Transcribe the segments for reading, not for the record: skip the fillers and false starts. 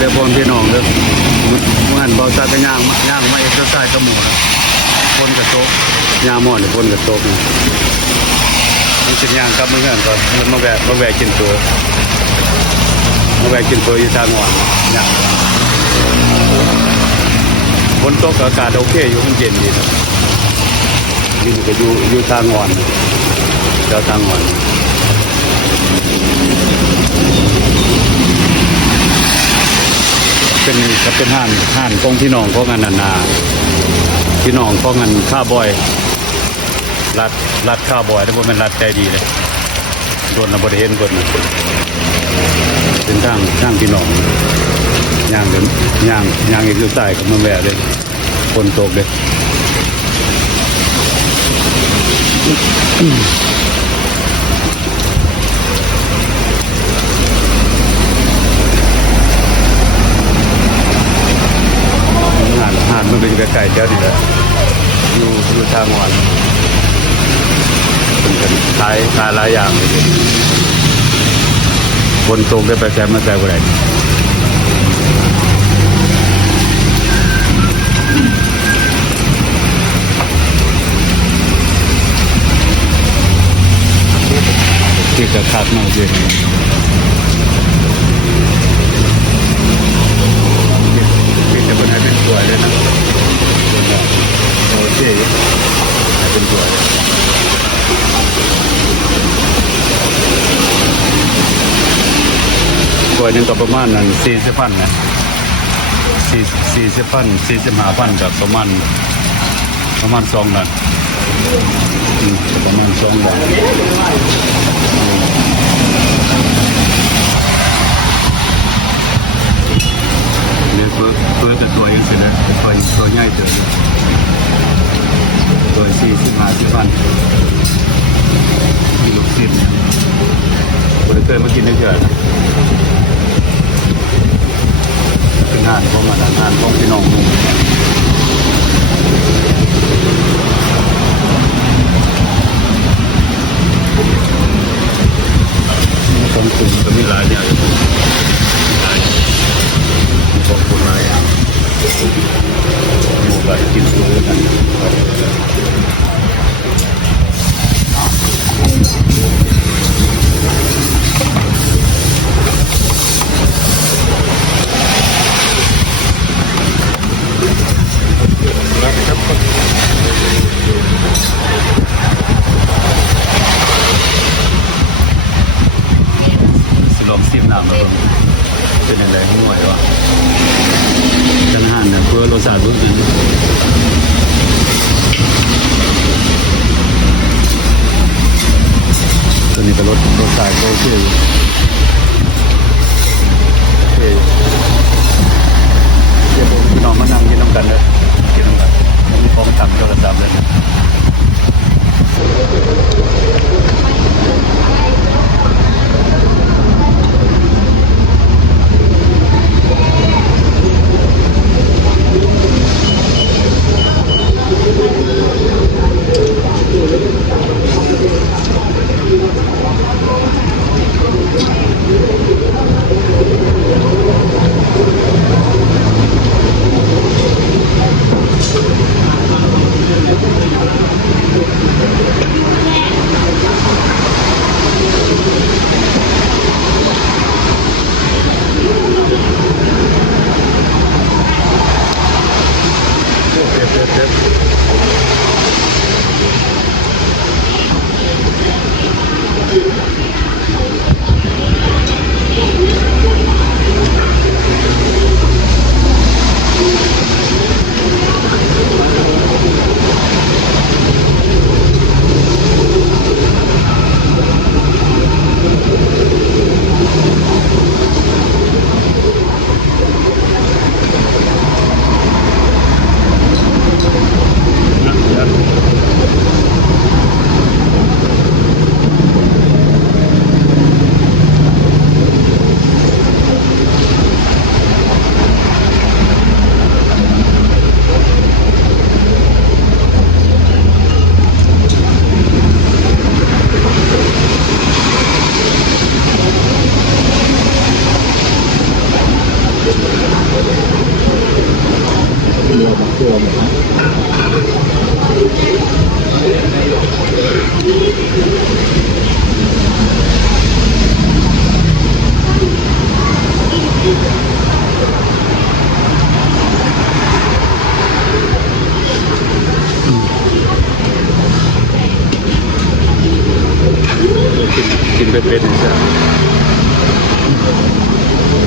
เด้อพ่อพี่น้องเด้อเมื่อหันเบาซาตะย่างมาเอ็กซ์ไซส์กับหมูนะคนกระโตกย่างหม้อนี่คนกระโตกนี่มันสิย่างกับเมื่อหันก็มาแวะกินตัวอยู่ทางหวานเนี่ยฝนตกอากาศโอเคอยู่มันเย็นดีนะนี่ก็อยู่ทางหวานเจ้าทางหวานเป็นห้านของพี่น้องของงานนาพี่น้องของงานข้าบอยรัดข้าบอยแต่ว่ามันรัดใจดีเลยโดนบริเวณคนเป็นทางพี่น้องย่างอีกอยู่ใต้กับมาแวะเลยคนตกเลยหาดมันเป็นไก่เจ้าดีเลยอยู่ทางวันเป็นกันขายหลายอย่างเลยคนตรงได้ไปแซมมาแซมอะไรที่จะขาดมากเลยที่จะเป็นให้เป็นตัวเลยนะโอเคให้เป็นตัวเลยตัวนึงก็ประมาณนั้น40,000นะ45,000กับประมาณ2 ล้านประมาณ2 ล้านเนี่ยตัวแต่ตัวยังเสร็จแล้วตัวใหญ่เจอตัว45,000มีลูกศิษย์คนเคยมากินได้เยอะเป็นงานของมันงานของพี่น้องนุ่งต้องกลุ่มก็มีหลายอย่างของคนหลายอย่างหมู่บ้านกินสวยกันลองซิมน้ำแล้วเป็นอะไรหน่วยวะกันอาหารเนี่ยเพื่อรสชาติรู้สึกตัวนี้ก็รสชาติก็โอเคเดี๋ยวพี่น้องมานั่งกินน้ำกันเลยกินน้ำกันมันมีของทำเกี่ยวกับตามเลย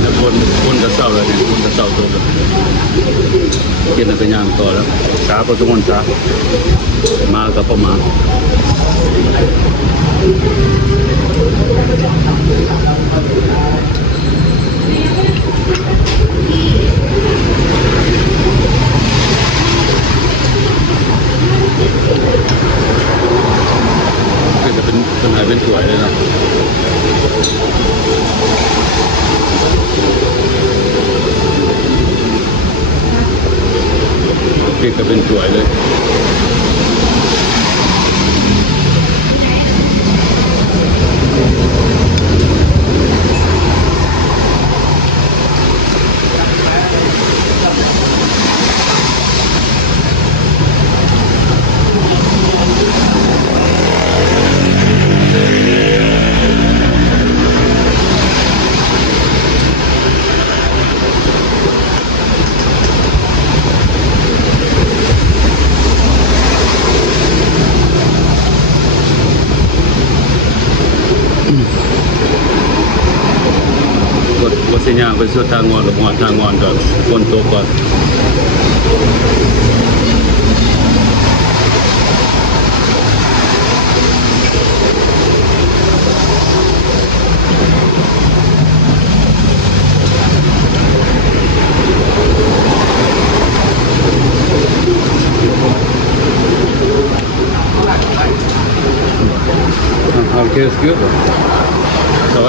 แล้วคนกระเซ้าเลยเนี่ยคนกระเซ้าตัวเลยกินแล้วก็ย่างต่อแล้วช้าพอสมควรช้ามากับประมาณก็จะเป็นหายเป็นสวยเลยนะพริกก็เป็นสวยเลยวัดเสียงไปสุดทางงอนหรือหอดทางงอนก่อนคนโตก่อนOkay, it's good. So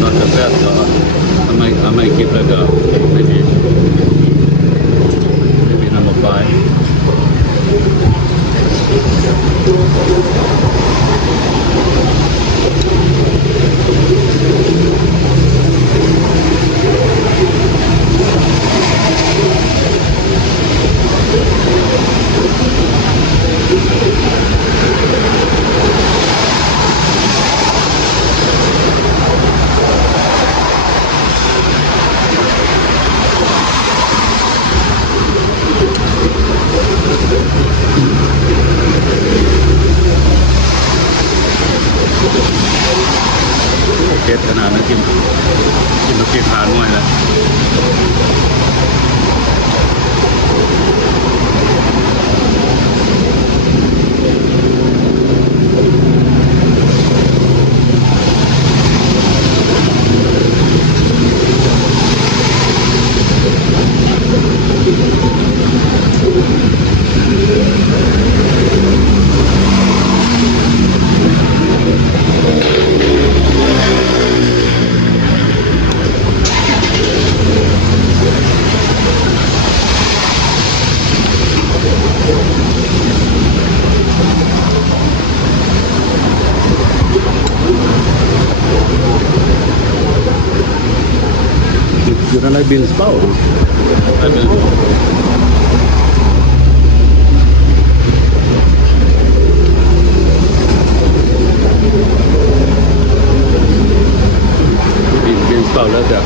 not the best. I might keep like a maybe number 5เจ็ดขนาดนั้นกินลูกเกดทานหน่อยแล้วอยู่นั่นไอ้บินสเปล่าไอ้บินสเปล่าแล้วจ้ะ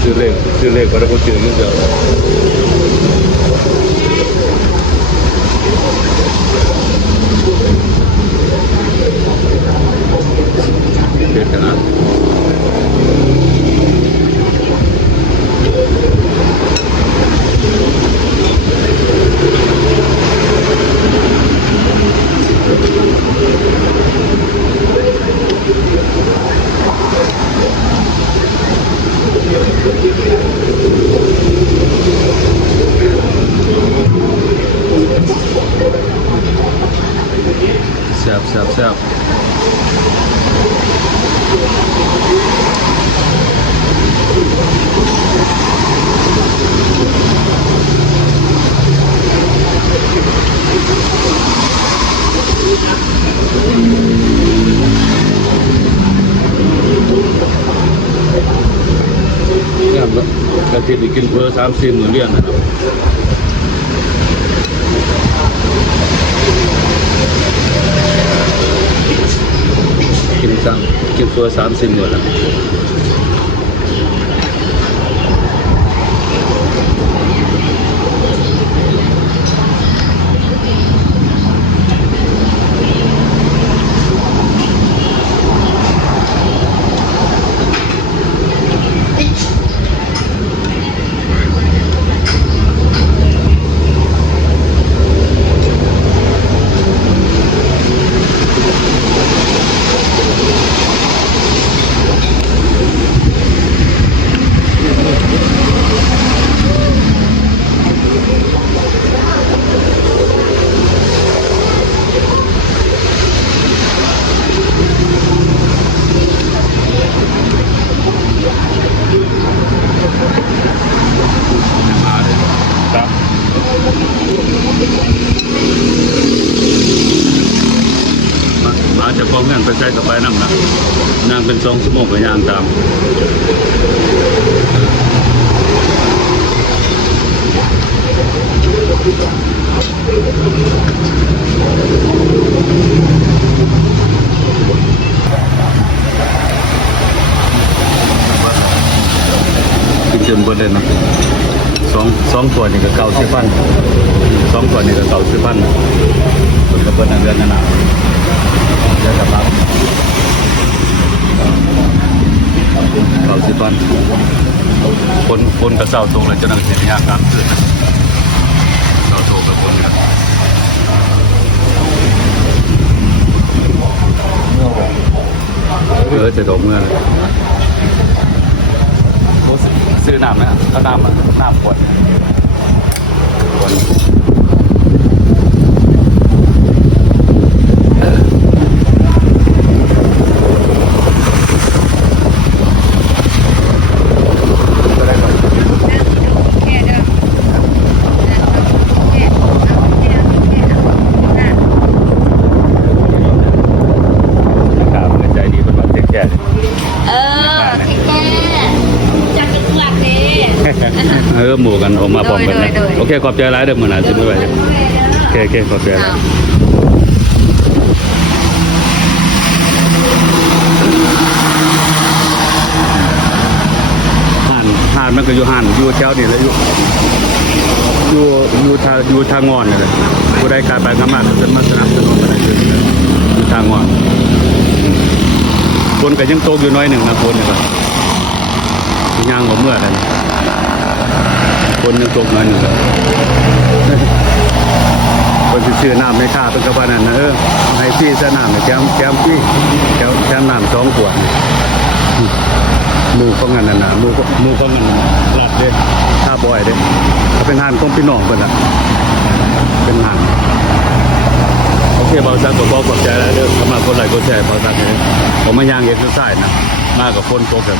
ชื่อเลขก็ได้ก็ชื่อนี่จ้ะเด็ดขนาดแซ่บเนี่ยกระเทียมกินเพื่อ30 มื้อเลี้ยงนะครับกินเพื่อ30 มื้อแล้ว มาจะฟ้องเงินไปใช้กับไปน้ำนะนางเป็น2 ชั่วโมงกับยางตามกินจนเบิดเลยเนาะสองตัวนี่ก็90,000 2ตัวนี่ก็90,000คนก็เบิดเดือนนั่นน่ะเดือนละบาท90,000คนก็เศร้าโศกเลยจนนั่งเสียยากตามคืนเศร้าโศกกับคนกันจะตกเมื่อซื้อน้ำไหมก็น้ำขวดหมู่กันออกมาพร้อมกันนะโอเคขอบใจหลายเด้อมื้อหน้าสิไม่ไหวโอเคขอบใจห่านมันก็อยู่ห่านอยู่แถวนี่แหละอยู่ทางงอนนี่แหละผู้ใดการไปกำมาจะมาสนับสนุนอะไรอยู่ทางงอนคนก็ยังตกอยู่น้อยหนึ่งนะคนนี่ครับย่างกับเมื่อไหร่คนยังตกน้อยหนึ่งคนที่ชื่อน้ำในท่าเป็นกระบานั่นนะให้พี่สนามแจมพี่แจมน้ำ2 ขวดมูเขางันนั่นนะมูเขางันหลัดเด้ท่าบ่อยเด้เขาเป็นหานของพี่น้องเพิ่นน่ะเป็นหานโอเคเบาซักก็ขอบใจแล้วเด้อเข้ามาคนไหลก็แชร์เบาซักนี่ผมมาย่างเอ็กซ์ไซส์นะมากับคนโตแบบ